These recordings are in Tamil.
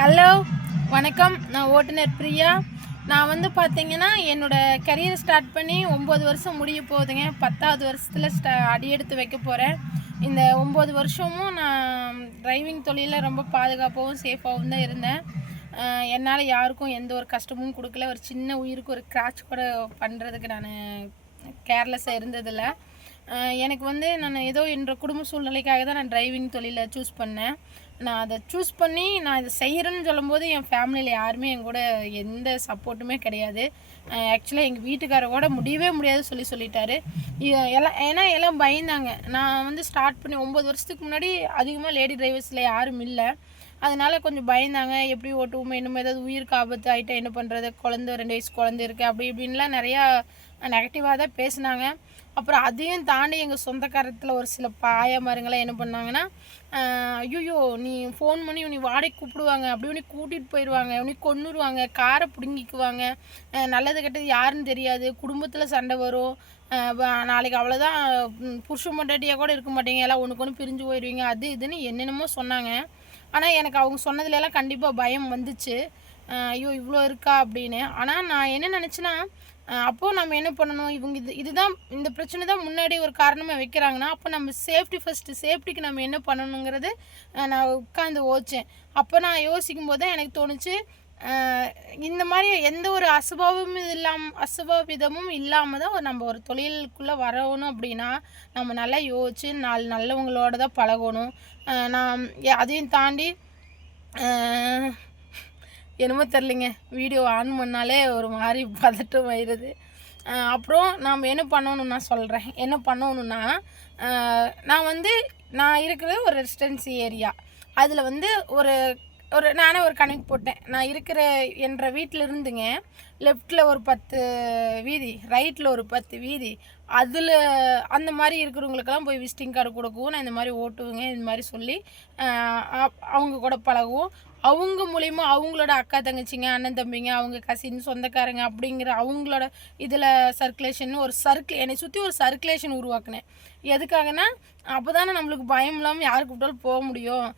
ஹலோ வணக்கம். நான் ஓட்டுநர் பிரியா. நான் வந்து பார்த்தீங்கன்னா என்னோடய கரியர் ஸ்டார்ட் பண்ணி 9 வருஷம் முடிய போகுதுங்க. 10வது வருஷத்தில் அடியெடுத்து வைக்க போகிறேன். இந்த 9 வருஷமும் நான் டிரைவிங் தொழிலில் ரொம்ப பாதுகாப்பாகவும் சேஃபாகவும் தான் இருந்தேன். என்னால் யாருக்கும் எந்த ஒரு கஷ்டமும் கொடுக்கல. ஒரு சின்ன உயிருக்கு ஒரு கிராச் கூட பண்ணுறதுக்கு நான் கேர்லெஸ்ஸாக இருந்ததில்லை. எனக்கு வந்து நான் ஏதோ என்ற குடும்ப சூழ்நிலைக்காக தான் நான் டிரைவிங் தொழிலை சூஸ் பண்ணேன். நான் அதை சூஸ் பண்ணி நான் இதை செய்கிறேன்னு சொல்லும்போது என் ஃபேமிலியில் யாருமே என் கூட எந்த சப்போர்ட்டுமே கிடையாது. ஆக்சுவலாக எங்கள் வீட்டுக்காரோட முடியவே முடியாது சொல்லிட்டாரு. எல்லாம் பயந்தாங்க. நான் வந்து ஸ்டார்ட் பண்ணி 9 வருஷத்துக்கு முன்னாடி அதிகமாக லேடி டிரைவர்ஸில் யாரும் இல்லை. அதனால் கொஞ்சம் பயந்தாங்க. எப்படி ஓட்டுவோமே, இன்னும் ஏதாவது உயிருக்கு ஆபத்து ஆகிட்டா என்ன பண்ணுறது, குழந்த 2 வயசு குழந்தை இருக்குது, அப்படி இப்படின்லாம் நிறையா நெகட்டிவாக தான் பேசினாங்க. அப்புறம் அதையும் தாண்டி எங்கள் சொந்தக்காரத்தில் ஒரு சில பாயமாருங்களாம் என்ன பண்ணாங்கன்னா, ஐயோ நீ ஃபோன் பண்ணி உன்னை வாடகைக்கு கூப்பிடுவாங்க, அப்படி உன்னை கூட்டிகிட்டு போயிடுவாங்க, உன்னை கொன்னுருவாங்க, காரை பிடுங்கிக்குவாங்க, நல்லது கெட்டது யாருன்னு தெரியாது, குடும்பத்தில் சண்டை வரும், நாளைக்கு அவ்வளோதான், புருஷன் பொண்டாட்டியாக கூட இருக்க மாட்டீங்க, எல்லாம் ஒன்றுக்கு ஒன்று பிரிஞ்சு போயிடுவீங்க, அது இதுன்னு என்னென்னமோ சொன்னாங்க. ஆனால் எனக்கு அவங்க சொன்னதுலலாம் கண்டிப்பாக பயம் வந்துச்சு. ஐயோ இவ்வளோ இருக்கா அப்படின்னு. ஆனால் நான் என்ன நினச்சேன்னா, அப்போது நம்ம என்ன பண்ணணும், இவங்க இதுதான் இந்த பிரச்சனை தான் முன்னாடி ஒரு காரணமாக வைக்கிறாங்கன்னா, அப்போ நம்ம சேஃப்டி ஃபஸ்ட்டு, சேஃப்டிக்கு நம்ம என்ன பண்ணணுங்கிறது நான் உட்காந்து யோசித்தேன். அப்போ நான் யோசிக்கும் போது தான் எனக்கு தோணுச்சு, இந்த மாதிரி எந்த ஒரு அசம்பாவிதமும் இல்லாமல் தான் நம்ம ஒரு தொழிலுக்குள்ளே வரணும். அப்படின்னா நம்ம நல்லா யோசித்து 4 நல்லவங்களோட தான் பழகணும். நான் அதையும் தாண்டி என்னமோ தெரிலிங்க, வீடியோ ஆன் பண்ணாலே ஒரு மாதிரி பதட்டம் ஆயிடுது. அப்புறம் நாம் என்ன பண்ணணும் நான் சொல்கிறேன். என்ன பண்ணணுன்னா, நான் இருக்கிறது ஒரு ரெசிடென்சி ஏரியா. அதில் வந்து நானே ஒரு கணக்கு போட்டேன். நான் இருக்கிற என்ற வீட்டில் இருந்துங்க லெஃப்டில் ஒரு 10 வீதி, ரைட்டில் ஒரு 10 வீதி, அதில் அந்த மாதிரி இருக்கிறவங்களுக்கெல்லாம் போய் விசிட்டிங் கார்டு கொடுக்கவும், நான் இந்த மாதிரி ஓட்டுவேங்க, இந்த மாதிரி சொல்லி அவங்க கூட பழகுவோம். அவங்க மூலிமா அவங்களோட அக்கா தங்கச்சிங்க, அண்ணன் தம்பிங்க, அவங்க கசின் சொந்தக்காரங்க அப்படிங்கிற அவங்களோட இதில் என்னை சுற்றி ஒரு சர்க்குலேஷன் உருவாக்குனேன். எதுக்காகனா, அப்போ தானே நம்மளுக்கு பயம் இல்லாமல் யாருக்கு கூப்பிட்டாலும் போக முடியும்.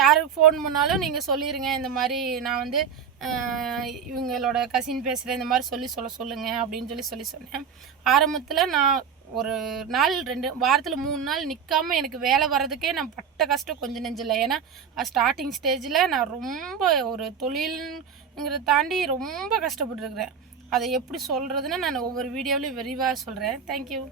யாருக்கு ஃபோன் பண்ணாலும் நீங்கள் சொல்லிடுங்க, இந்த மாதிரி நான் வந்து இவங்களோட கசின் பேசுகிறேன், இந்த மாதிரி சொல்லுங்கள் அப்படின்னு சொல்லி சொன்னேன். ஆரம்பத்தில் நான் ஒரு நாள் 2 வாரத்தில் 3 நாள் நிற்காமல் எனக்கு வேலை வர்றதுக்கே நான் பட்ட கஷ்டம் கொஞ்சம் நெஞ்சில்லை. ஏன்னா ஸ்டார்டிங் ஸ்டேஜில் நான் ரொம்ப ஒரு தொழிலுங்கிறத தாண்டி ரொம்ப கஷ்டப்பட்டுருக்குறேன். அதை எப்படி சொல்கிறதுன்னு நான் ஒவ்வொரு வீடியோவிலையும் விரிவாக சொல்கிறேன். தேங்க்யூ.